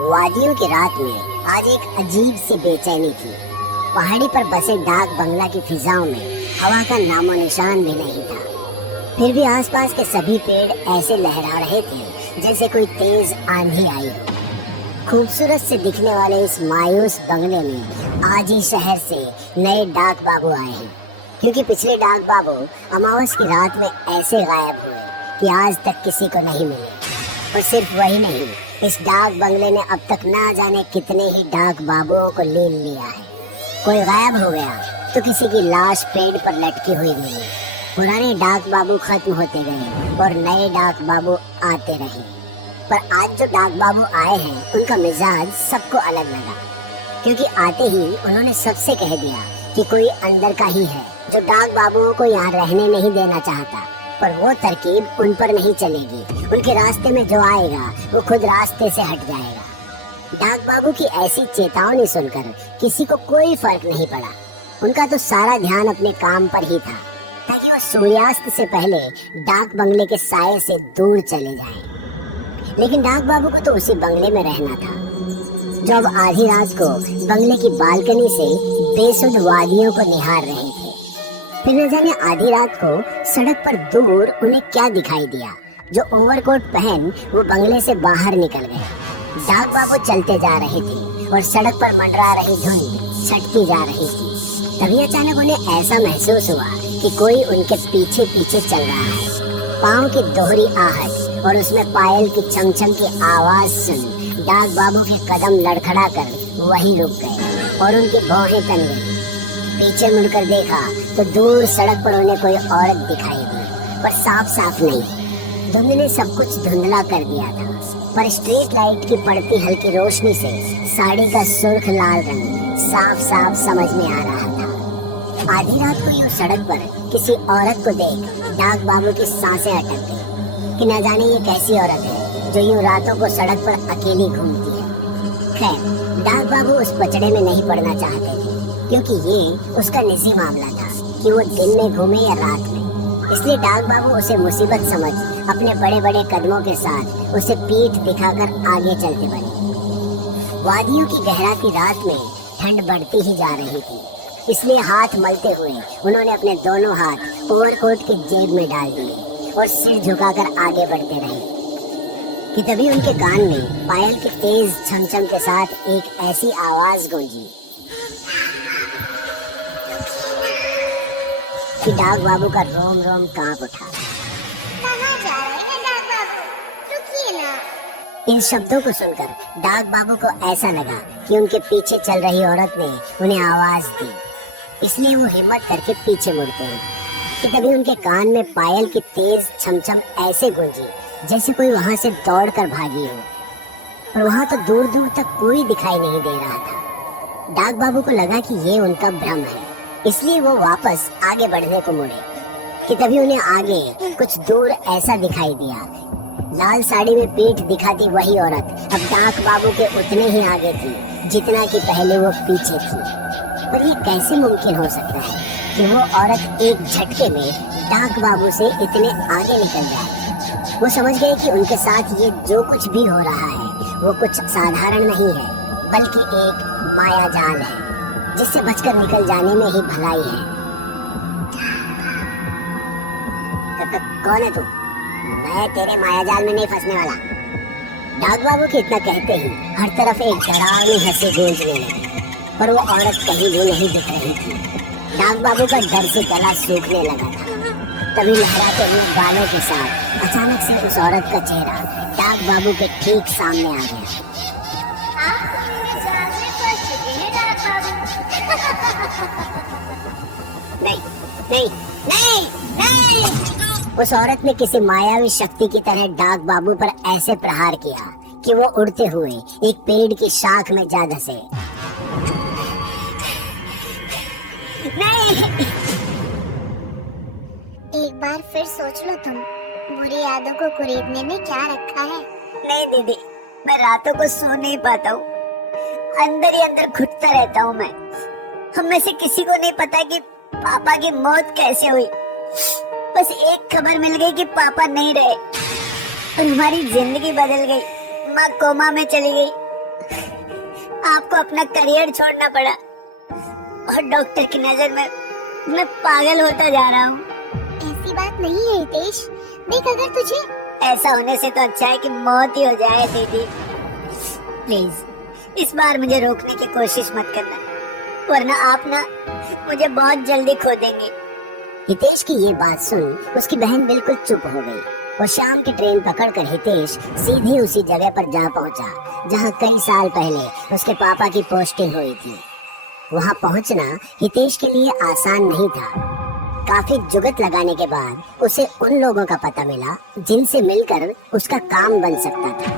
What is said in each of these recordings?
वादियों की रात में आज एक अजीब सी बेचैनी थी। पहाड़ी पर बसे डाक बंगला की फिजाओं में हवा का नामो निशान भी नहीं था। फिर भी आसपास के सभी पेड़ ऐसे लहरा रहे थे जैसे कोई तेज आंधी आई हो। खूबसूरत से दिखने वाले इस मायूस बंगले में आज ही शहर से नए डाक बाबू आए हैं, क्योंकि पिछले डाक बाबू अमावस की रात में ऐसे गायब हुए कि आज तक किसी को नहीं मिले। और सिर्फ वही नहीं, इस डाक बंगले ने अब तक ना जाने कितने ही डाक बाबुओं को ले लिया है। कोई गायब हो गया तो किसी की लाश पेड़ पर लटकी हुई मिली। पुराने डाक बाबू खत्म होते गए और नए डाक बाबू आते रहे। पर आज जो डाक बाबू आए हैं उनका मिजाज सबको अलग लगा, क्योंकि आते ही उन्होंने सबसे कह दिया कि कोई अंदर का ही है जो डाक बाबुओं को यहाँ रहने नहीं देना चाहता। पर वो तरकीब उन पर नहीं चलेगी। उनके रास्ते में जो आएगा वो खुद रास्ते से हट जाएगा। डाक बाबू की ऐसी चेतावनी सुनकर किसी को कोई फर्क नहीं पड़ा। उनका तो सारा ध्यान अपने काम पर ही था, ताकि वो सूर्यास्त से पहले डाक बंगले के साये से दूर चले जाएं। लेकिन डाक बाबू को तो उसी बंगले में रहना था, जो अब आधी रात को बंगले की बालकनी से बेसुध वादियों को निहार रहे थे। फिर न जाने आधी रात को सड़क पर दूर उन्हें क्या दिखाई दिया, जो ओवरकोट पहन वो बंगले से बाहर निकल गए। डाक बाबू चलते जा रहे थे और सड़क पर मंडरा रही धुंध छटती जा रही थी। तभी अचानक उन्हें ऐसा महसूस हुआ कि कोई उनके पीछे पीछे चल रहा है। पाँव की दोहरी आहट और उसमें पायल की चमचम की आवाज सुन डाक बाबू के कदम लड़खड़ा कर वहीं रुक गए और उनकी भौहें तन गई। पीछे मुड़कर देखा तो दूर सड़क पर उन्हें कोई औरत दिखाई दी, पर साफ साफ नहीं। धुंध ने सब कुछ धुंधला कर दिया था, पर स्ट्रीट लाइट की पड़ती हल्की रोशनी से साड़ी का सुर्ख लाल रंग साफ साफ समझ में आ रहा था। आधी रात को यूं सड़क पर किसी औरत को देख डाक बाबू की सांसें अटक गई कि न जाने ये कैसी औरत है जो यूं रातों को सड़क पर अकेली घूमती है। खैर, डाक बाबू उस पचड़े में नहीं पड़ना चाहते थे, क्योंकि ये उसका निजी मामला था कि वो दिन में घूमे या रात में। इसलिए डाक बाबू उसे मुसीबत समझ अपने बड़े बड़े कदमों के साथ उसे पीठ दिखाकर आगे चलते बने। वादियों की गहराती रात में ठंड बढ़ती ही जा रही थी, इसलिए हाथ मलते हुए उन्होंने अपने दोनों हाथ ओवरकोट की जेब में डाल दिए और सिर झुकाकर आगे बढ़ते रहे कि तभी उनके कान में पायल की तेज छमछम के साथ एक ऐसी आवाज गूंजी कि डाक बाबू का रोम रोम कांप उठा। कहाँ जा रहे हैं डाक बाबू? रुकिए ना। इन शब्दों को सुनकर डाक बाबू को ऐसा लगा कि उनके पीछे चल रही औरत ने उन्हें आवाज दी, इसलिए वो हिम्मत करके पीछे मुड़ते हैं कि तभी उनके कान में पायल की तेज छमछम ऐसे गूंजी जैसे कोई वहां से दौड़कर भागी हो। पर वहां तो दूर दूर तक कोई दिखाई नहीं दे रहा था। डाक बाबू को लगा कि ये उनका भ्रम है, इसलिए वो वापस आगे बढ़ने को मुड़े कि तभी उन्हें आगे कुछ दूर ऐसा दिखाई दिया। लाल साड़ी में पीठ दिखाती वही औरत अब डाक बाबू के उतने ही आगे थी जितना कि पहले वो पीछे थी। पर ये कैसे मुमकिन हो सकता है कि वो औरत एक झटके में डाक बाबू से इतने आगे निकल जाए। वो समझ गए कि उनके साथ ये जो कुछ भी हो रहा है वो कुछ साधारण नहीं है, बल्कि एक माया जाल है जिससे बचकर निकल जाने में ही भलाई है। कौन है तू? मैं तेरे मायाजाल में नहीं फंसने वाला। डाक बाबू के इतना कहते ही हर तरफ एक डरावनी हंसी गूंजने लगी, पर वो औरत कहीं भी नहीं दिख रही थी। डाक बाबू का डर से गला सूखने लगा था। तभी लहराते हुए बालों के साथ अचानक से उस औरत का चेहरा डाक बाबू के ठीक सामने आ गया। नहीं नहीं नहीं नहीं। उस औरत ने किसी मायावी शक्ति की तरह डाक बाबू पर ऐसे प्रहार किया कि वो उड़ते हुए एक पेड़ की शाख में जा धंसे। नहीं। एक बार फिर सोच लो तुम, बुरी यादों को कुरेदने में क्या रखा है। नहीं दीदी, मैं रातों को सो नहीं पाता हूँ, अंदर ही अंदर घुटता रहता हूँ मैं। हम में से किसी को नहीं पता कि पापा की मौत कैसे हुई। बस एक खबर मिल गई कि पापा नहीं रहे और हमारी जिंदगी बदल गई। माँ कोमा में चली गई आपको अपना करियर छोड़ना पड़ा और डॉक्टर की नजर में मैं पागल होता जा रहा हूँ। ऐसी बात नहीं है हितेश। देख, अगर तुझे ऐसा होने से तो अच्छा है कि मौत ही हो जाए दीदी। प्लीज इस बार मुझे रोकने की कोशिश मत करना, वरना आप ना मुझे बहुत जल्दी खो देंगे। हितेश की ये बात सुन उसकी बहन बिल्कुल चुप हो गई और शाम की ट्रेन पकड़कर हितेश सीधे उसी जगह पर जा पहुंचा जहां कई साल पहले उसके पापा की पोस्टिंग हुई थी। वहां पहुंचना हितेश के लिए आसान नहीं था। काफी जुगत लगाने के बाद उसे उन लोगों का पता मिला जिनसे मिलकर उसका काम बन सकता था।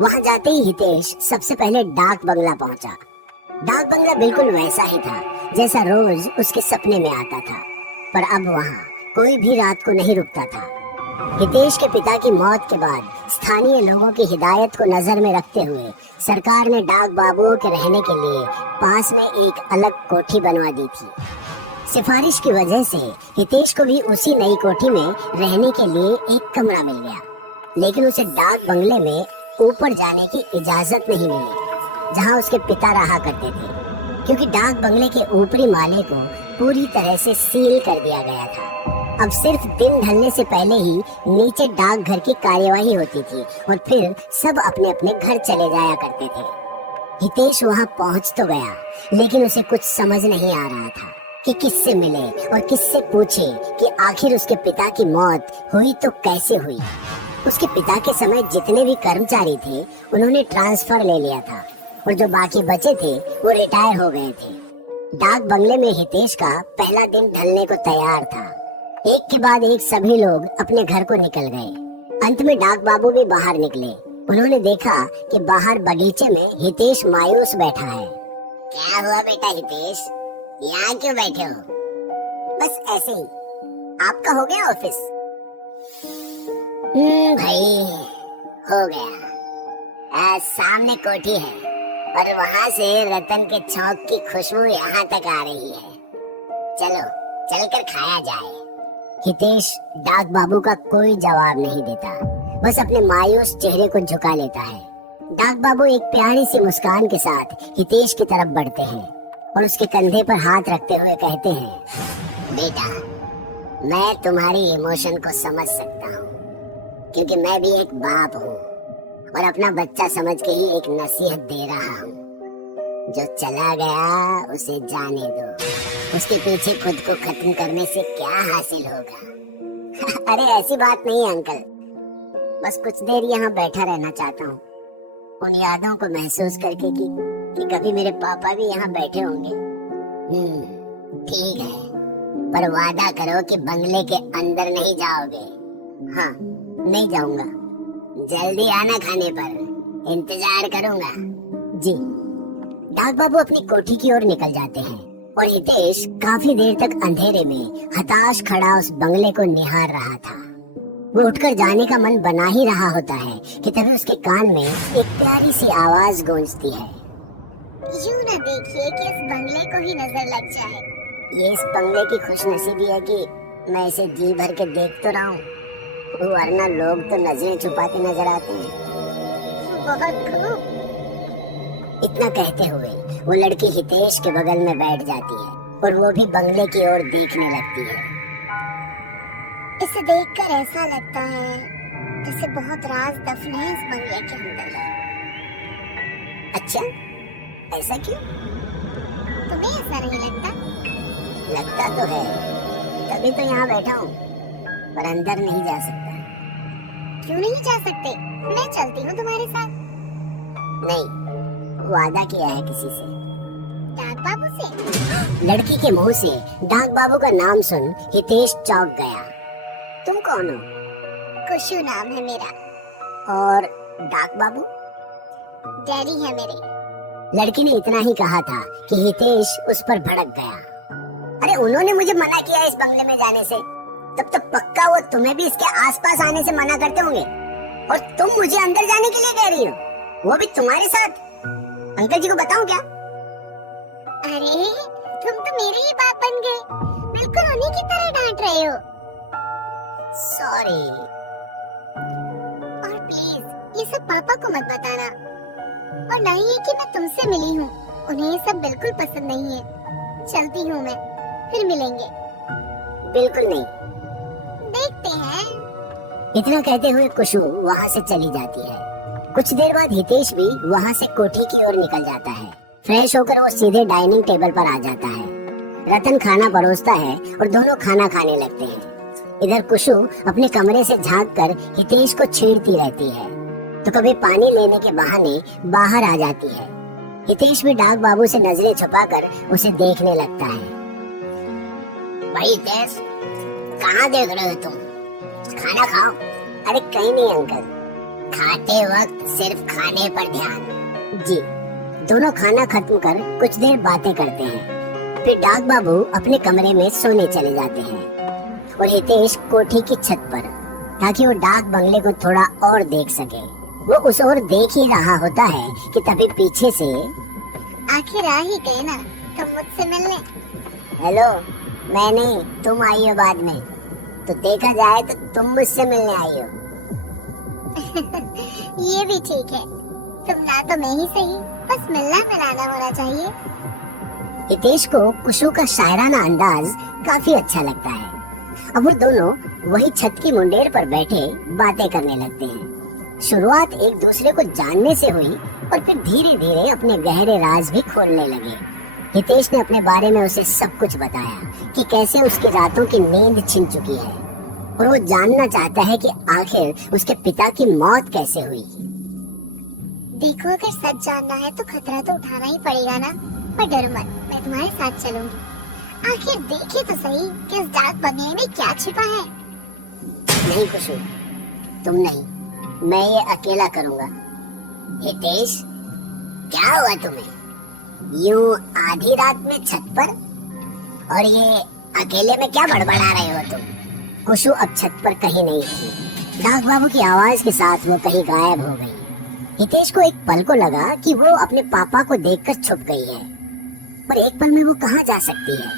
वहां जाते ही हितेश सबसे पहले डाक बंगला पहुंचा। डाक बंगला बिल्कुल वैसा ही था जैसा रोज उसके सपने में आता था, पर अब वहां कोई भी रात को नहीं रुकता था। हितेश के पिता की मौत के बाद स्थानीय लोगों की हिदायत को नजर में रखते हुए सरकार ने डाक बाबुओं के रहने के लिए पास में एक अलग कोठी बनवा दी थी। सिफारिश की वजह से हितेश को भी उसी नई कोठी में रहने के लिए एक कमरा मिल गया, लेकिन उसे डाक बंगले में ऊपर जाने की इजाजत नहीं मिली जहां उसके पिता रहा करते थे, क्योंकि डाक बंगले के ऊपरी माले को पूरी तरह से सील कर दिया गया था। अब सिर्फ दिन ढलने से पहले ही नीचे डाकघर की कार्यवाही होती थी और फिर सब अपने अपने घर चले जाया करते थे। हितेश वहां पहुंच तो गया, लेकिन उसे कुछ समझ नहीं आ रहा था कि किससे मिले और किससे पूछे कि आखिर उसके पिता की मौत हुई तो कैसे हुई। उसके पिता के समय जितने भी कर्मचारी थे उन्होंने ट्रांसफर ले लिया था और जो बाकी बचे थे वो रिटायर हो गए थे। डाक बंगले में हितेश का पहला दिन ढलने को तैयार था। एक के बाद एक सभी लोग अपने घर को निकल गए। अंत में डाक बाबू भी बाहर निकले। उन्होंने देखा कि बाहर बगीचे में हितेश मायूस बैठा है। क्या हुआ बेटा हितेश, यहाँ क्यों बैठे हो? बस ऐसे ही। आपका हो गया ऑफिस? भाई हो गया। सामने कोठी है और वहाँ से रतन के छौंक की खुशबू यहाँ तक आ रही है। चलो चलकर खाया जाए। हितेश डाक बाबू का कोई जवाब नहीं देता, बस अपने मायूस चेहरे को झुका लेता है। डाक बाबू एक प्यारी सी मुस्कान के साथ हितेश की तरफ बढ़ते हैं और उसके कंधे पर हाथ रखते हुए कहते हैं, बेटा मैं तुम्हारी इमोशन को समझ सकता हूँ, क्योंकि मैं भी एक बाप हूँ और अपना बच्चा समझ के ही एक नसीहत दे रहा हूँ। जो चला गया उसे जाने दो, उसके पीछे खुद को खत्म करने से क्या हासिल होगा। अरे ऐसी बात नहीं अंकल, बस कुछ देर यहाँ बैठा रहना चाहता हूँ, उन यादों को महसूस करके कि कभी मेरे पापा भी यहाँ बैठे होंगे। ठीक है, पर वादा करो कि बंगले के अंदर नहीं जाओगे। हाँ नहीं जाऊंगा, जल्दी आना खाने पर, इंतजार करूंगा। जी। डाक बाबू अपनी कोठी की ओर निकल जाते हैं और हितेश काफी देर तक अंधेरे में हताश खड़ा उस बंगले को निहार रहा था। वो उठकर जाने का मन बना ही रहा होता है कि तभी उसके कान में एक प्यारी सी आवाज गूंजती है। यूं न देखिए कि इस बंगले को ही नजर लग जाए। ये इस बंगले की खुशनसीबी है कि मैं इसे जी भर के देख तो रहा हूँ, वरना लोग तो नजरें छुपाते नजर आते हैं। बहुत खूब। इतना कहते हुए वो लड़की हितेश के बगल में बैठ जाती है और वो भी बंगले की ओर देखने लगती है। इसे देखकर ऐसा लगता है जैसे बहुत राज दफन है इस बंगले के अंदर। अच्छा, ऐसा क्यों? तुम्हें ऐसा नहीं लगता? लगता तो है, तभी तो यहाँ बैठा हूँ, पर अंदर नहीं जा सकता। क्यों नहीं जा सकते? मैं चलती हूँ तुम्हारे साथ। नहीं, वादा किया है किसी से। डाक बाबू से? लड़की के मुंह से डाक बाबू का नाम सुन हितेश चौंक गया। तुम कौन हो? कुशु नाम है मेरा। और डाक बाबू? डैडी है मेरे। लड़की ने इतना ही कहा था कि हितेश उस पर भड़क गया। अरे उन्होंने मुझे मना किया है इस बंगले में जाने से, तब तो पक्का वो तुम्हें भी इसके आसपास आने से मना करते होंगे, और तुम मुझे अंदर जाने के लिए कह रही हो, वो भी तुम्हारे साथ। अंकल जी को बताऊं क्या? अरे तुम तो मेरे ही बाप बन गए, बिल्कुल उन्हीं की तरह डांट रहे हो। सॉरी। और प्लीज ये सब पापा को मत बताना। और ना ही ये कि मैं तुमसे मिली हूँ। उन्हें ये सब बिल्कुल पसंद नहीं है। चलती हूँ मैं, फिर मिलेंगे। बिल्कुल नहीं। देखते हैं। इतना कहते हुए कुशु वहाँ से चली जाती है। कुछ देर बाद हितेश भी वहाँ से कोठी की ओर निकल जाता है। फ्रेश होकर वो सीधे डाइनिंग टेबल पर आ जाता है। रतन खाना परोसता है और दोनों खाना खाने लगते हैं। इधर कुशु अपने कमरे से झांककर हितेश को छेड़ती रहती है, तो कभी पानी लेने के बहाने बाहर आ जाती है। हितेश भी डाक बाबू से नजरें छुपाकर उसे देखने लगता है। भाई हितेश, कहाँ देख रहे हो तुम? खाना खाओ। अरे कहीं नहीं अंकल, खाते वक्त सिर्फ खाने पर ध्यान। जी। दोनों खाना खत्म कर कुछ देर बातें करते हैं। फिर डाक बाबू अपने कमरे में सोने चले जाते हैं और हितेश कोठी की छत पर, ताकि वो डाक बंगले को थोड़ा और देख सके। वो उस ओर देख ही रहा होता है कि तभी पीछे से आखिर आ ही गए ना तुम मुझसे मिलने। हेलो, मैं नहीं, तुम आई हो बाद में। तो देखा जाए तो तुम मुझसे मिलने आई हो। ये भी ठीक है, तुम ना तो मैं ही सही, बस मिलना मिलाना होना चाहिए। हितेश को कुशु का शायराना अंदाज काफी अच्छा लगता है। अब वो दोनों वही छत की मुंडेर पर बैठे बातें करने लगते हैं। शुरुआत एक दूसरे को जानने से हुई और फिर धीरे धीरे अपने गहरे राज भी खोलने लगे। हितेश ने अपने बारे में उसे सब कुछ बताया कि कैसे उसकी रातों की नींद छिन चुकी है और वो जानना चाहता है कि आखिर उसके पिता की मौत कैसे हुई। देखो, अगर सच जानना है तो खतरा तो उठाना ही पड़ेगा ना, पर डर मत, मैं तुम्हारे साथ चलूंगी। आखिर देखे तो सही कि इस डाक बंगले में क्या छिपा है। नहीं कुशु, तुम नहीं, मैं ये अकेला करूंगा। हितेश, क्या हुआ तुम्हें? यूं आधी रात में छत पर, और ये अकेले में क्या बड़बड़ा रहे हो तुम? कुशु अब छत पर कहीं नहीं थी। डाक बाबू की आवाज के साथ वो कहीं गायब हो गई। हितेश को एक पल को लगा कि वो अपने पापा को देखकर छुप गई है, पर एक पल में वो कहाँ जा सकती है?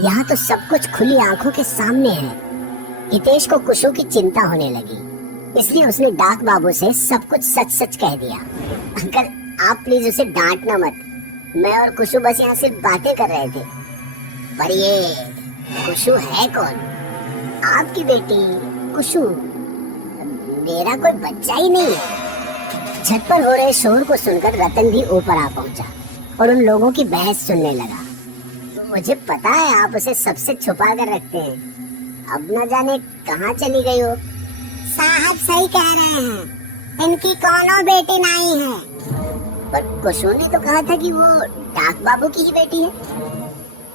यहाँ तो सब कुछ खुली आंखों के सामने है। हितेश को कुशु की चिंता होने लगी, इसलिए उसने डाक बाबू से सब कुछ सच सच कह दिया। अंकल, आप प्लीज उसे डांटना मत, मैं और कुशु बस यहाँ सिर्फ बातें कर रहे थे। पर ये कुशु है कौन? आपकी बेटी कुशु, मेरा कोई बच्चा ही नहीं है। छत पर हो रहे शोर को सुनकर रतन भी ऊपर आ पहुंचा और उन लोगों की बहस सुनने लगा। मुझे पता है आप उसे सबसे छुपा कर रखते हैं, अब न जाने कहाँ चली गई हो। साहब सही कह रहे हैं, इनकी कोनो बेटी नहीं है। पर कुशु ने तो कहा था कि वो डाक बाबू की ही बेटी है।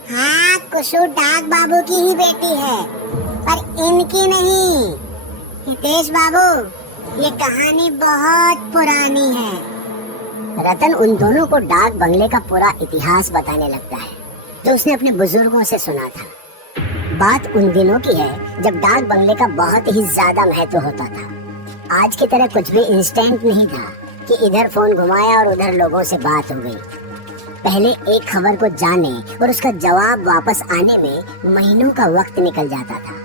हाँ, कुशु डाक बाबू की ही बेटी है, पर इनकी नहीं। हितेश बाबू, ये कहानी बहुत पुरानी है। रतन उन दोनों को डाक बंगले का पूरा इतिहास बताने लगता है, जो उसने अपने बुजुर्गों से सुना था। बात उन दिनों की है जब डाक बंगले का बहुत ही ज्यादा महत्व होता था। आज की तरह कुछ भी इंस्टेंट नहीं था कि इधर फोन घुमाया और उधर लोगों से बात हो गई। पहले एक खबर को जाने और उसका जवाब वापस आने में महीनों का वक्त निकल जाता था,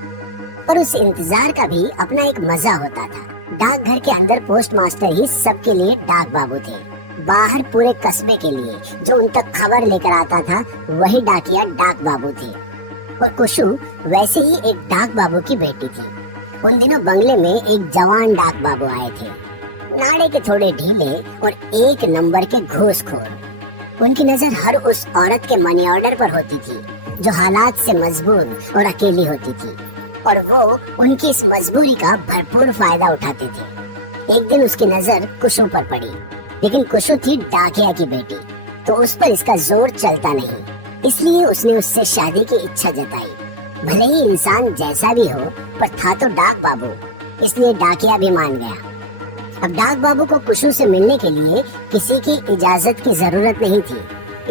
और उस इंतजार का भी अपना एक मजा होता था। डाकघर के अंदर पोस्ट मास्टर ही सबके लिए डाक बाबू थे, बाहर पूरे कस्बे के लिए जो उन तक खबर लेकर आता था वही डाकिया डाक बाबू थे। और कुशु वैसे ही एक डाक बाबू की बेटी थी। उन दिनों बंगले में एक जवान डाक बाबू आए थे, नाड़े के थोड़े ढीले और एक नंबर के घूसखोर। उनकी नजर हर उस औरत के मनी ऑर्डर पर होती थी जो हालात से मजबूर और अकेली होती थी, और वो उनकी इस मजबूरी का भरपूर फायदा उठाते थे। एक दिन उसकी नजर कुशु पर पड़ी, लेकिन कुशु थी डाकिया की बेटी, तो उस पर इसका जोर चलता नहीं, इसलिए उसने उससे शादी की इच्छा जताई। भले ही इंसान जैसा भी हो, पर था तो डाक बाबू, इसलिए डाकिया भी मान गया। अब डाक बाबू को कुशु से मिलने के लिए किसी की इजाजत की जरूरत नहीं थी,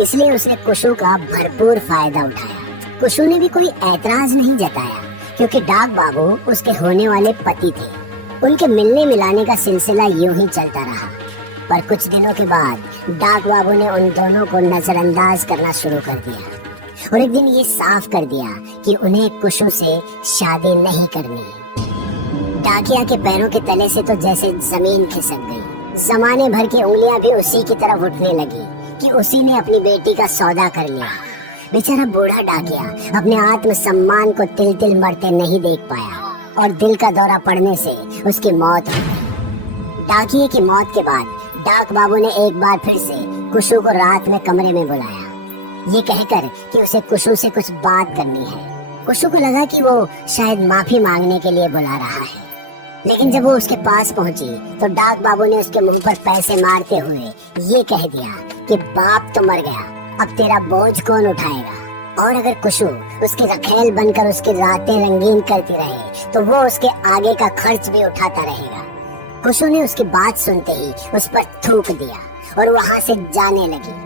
इसलिए उसने कुशु का भरपूर फायदा उठाया। कुशु ने भी कोई ऐतराज नहीं जताया, क्योंकि डाक बाबू उसके होने वाले पति थे। उनके मिलने मिलाने का सिलसिला यूं ही चलता रहा, पर कुछ दिनों के बाद डाक बाबू ने उन दोनों को नजरअंदाज करना शुरू कर दिया और एक दिन ये साफ कर दिया कि उन्हें कुशु से शादी नहीं करनी। डाकिया के पैरों के तले से तो जैसे जमीन खिसक गई। जमाने भर की उंगलियां भी उसी की तरफ उठने लगी कि उसी ने अपनी बेटी का सौदा कर लिया। बेचारा बूढ़ा डाकिया अपने आत्म सम्मान को तिल तिल मरते नहीं देख पाया और दिल का दौरा पड़ने से उसकी मौत हो गई। डाकिये की मौत के बाद डाक बाबू ने एक बार फिर से कुशु को रात में कमरे में बुलाया, ये कहकर कि उसे कुशु से कुछ बात करनी है। कुशु को लगा कि वो शायद माफी मांगने के लिए बुला रहा है, लेकिन जब वो उसके पास पहुंची तो डाक बाबू ने उसके मुंह पर पैसे मारते हुए ये कह दिया कि बाप तो मर गया, अब तेरा बोझ कौन उठाएगा। और अगर कुशु उसके रखेल बनकर उसकी रातें रंगीन करती रहे तो वो उसके आगे का खर्च भी उठाता रहेगा। कुशु ने उसकी बात सुनते ही उस पर थूक दिया और वहां से जाने लगी।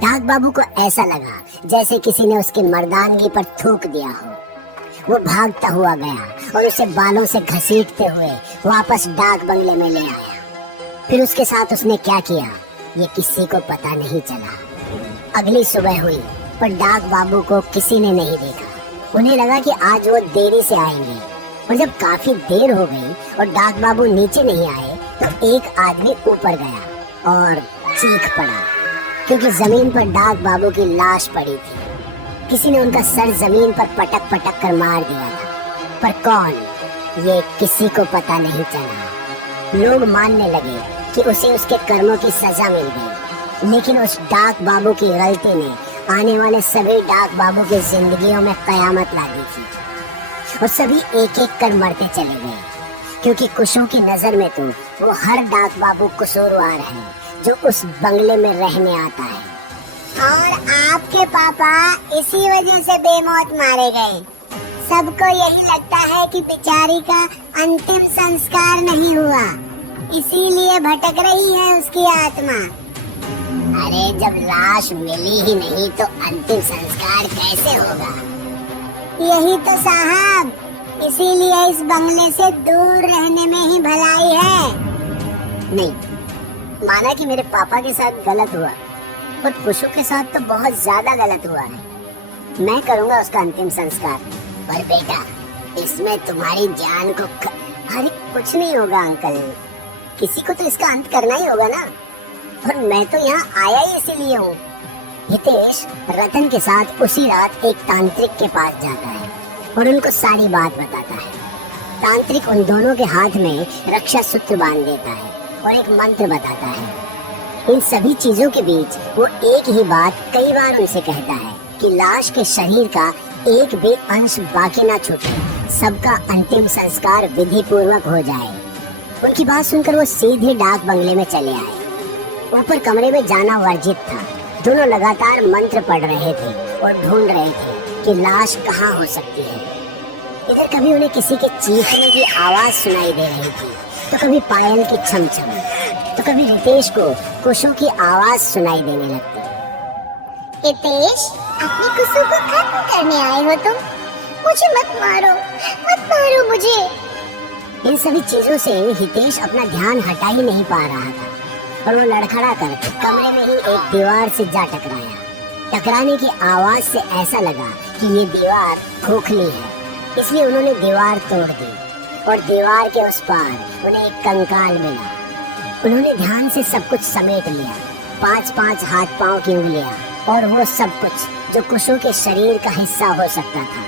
डाक बाबू को ऐसा लगा जैसे किसी ने उसकी मर्दानगी पर थूक दिया हो। वो भागता हुआ गया और उसे बालों से घसीटते हुए वापस डाक बंगले में ले आया। फिर उसके साथ उसने क्या किया ये किसी को पता नहीं चला। अगली सुबह हुई पर डाक बाबू को किसी ने नहीं देखा। उन्हें लगा कि आज वो देरी से आएंगे, और जब काफी देर हो गई और डाक बाबू नीचे नहीं आए तो एक आदमी ऊपर गया और चीख पड़ा, क्योंकि जमीन पर डाक बाबू की लाश पड़ी थी। किसी ने उनका सर जमीन पर पटक पटक कर मार दिया था, पर कौन ये किसी को पता नहीं चला। लोग मानने लगे कि उसे उसके कर्मों की सजा मिल गई, लेकिन उस डाक बाबू की गलती ने आने वाले सभी डाक बाबू की जिंदगियों में कयामत ला दी थी और सभी एक एक कर मरते चले गए, क्योंकि कुशु की नजर में तो वो हर डाक बाबू कसूरवार है जो उस बंगले में रहने आता है। और आपके पापा इसी वजह से बेमौत मारे गए। सबको यही लगता है कि बेचारी का अंतिम संस्कार नहीं हुआ, इसीलिए भटक रही है उसकी आत्मा। अरे जब लाश मिली ही नहीं तो अंतिम संस्कार कैसे होगा? यही तो साहब, इसीलिए इस बंगले से दूर रहने में ही भलाई है। नहीं, माना कि मेरे पापा के साथ गलत हुआ, पर कुशु के साथ तो बहुत ज्यादा गलत हुआ है। मैं करूंगा उसका अंतिम संस्कार। पर बेटा, इसमें तुम्हारी जान को अरे कुछ नहीं होगा अंकल, किसी को तो इसका अंत करना ही होगा ना। और मैं तो यहाँ आया ही इसीलिए हूँ। हितेश रतन के साथ उसी रात एक तांत्रिक के पास जाता है और उनको सारी बात बताता है। तांत्रिक उन दोनों के हाथ में रक्षा सूत्र बांध देता है और एक मंत्र बताता है। इन सभी चीजों के बीच वो एक ही बात कई बार उनसे कहता है कि लाश के शरीर का एक भी अंश बाकी ना छूटे, सबका अंतिम संस्कार विधि पूर्वक हो जाए। उनकी बात सुनकर वो सीधे डाक बंगले में चले आए। ऊपर कमरे में जाना वर्जित था। दोनों लगातार मंत्र पढ़ रहे थे और ढूंढ रहे थे कि लाश कहाँ हो सकती है। इधर कभी उन्हें किसी के चीखने की आवाज सुनाई दे रही थी, तो कभी पायल की छमछम, तो कभी रितेश को कुशु की आवाज सुनाई देने लगती। हितेश, अपनी कुसु को खत्म करने आए हो तुम? मुझे मत मारो मुझे। इन सभी चीजों से हितेश अपना ध्यान हटा ही नहीं पा रहा था और वो लड़खड़ा कर कमरे में ही एक दीवार से जा टकराया। टकराने की आवाज से ऐसा लगा कि ये दीवार खोखली है, इसलिए उन्होंने दीवार तोड़ दी और दीवार के उस पार उन्हें एक कंकाल मिला। उन्होंने ध्यान से सब कुछ समेट लिया, 5-5 हाथ पांव की उंगलियां और वो सब कुछ जो कुशु के शरीर का हिस्सा हो सकता था।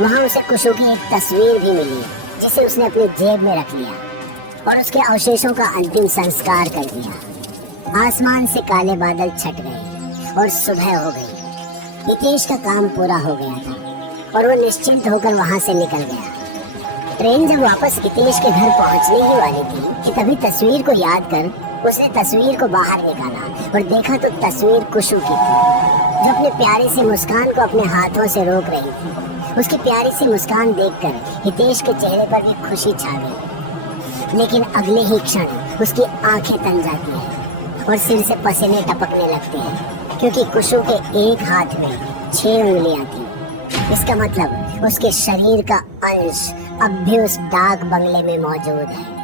वहाँ उसे कुशु की एक तस्वीर भी मिली जिसे उसने अपनी जेब में रख लिया और उसके अवशेषों का अंतिम संस्कार कर दिया। आसमान से काले बादल छट गए और सुबह हो गई। हितेश का काम पूरा हो गया था और वो निश्चिंत होकर वहाँ से निकल गया। ट्रेन जब वापस हितेश के घर पहुँचने ही वाली थी कि तभी तस्वीर को याद कर उसने तस्वीर को बाहर निकाला और देखा तो तस्वीर कुशु की थी, जो अपने प्यारी सी मुस्कान को अपने हाथों से रोक रही थी। उसकी प्यारी सी मुस्कान देखकर हितेश के चेहरे पर भी खुशी छा गई, लेकिन अगले ही क्षण उसकी आंखें तन जाती हैं और सिर से पसीने टपकने लगते हैं, क्योंकि कुशु के एक हाथ में 6 उंगलियां थी। इसका मतलब उसके शरीर का अंश अब भी उस डाक बंगले में मौजूद है।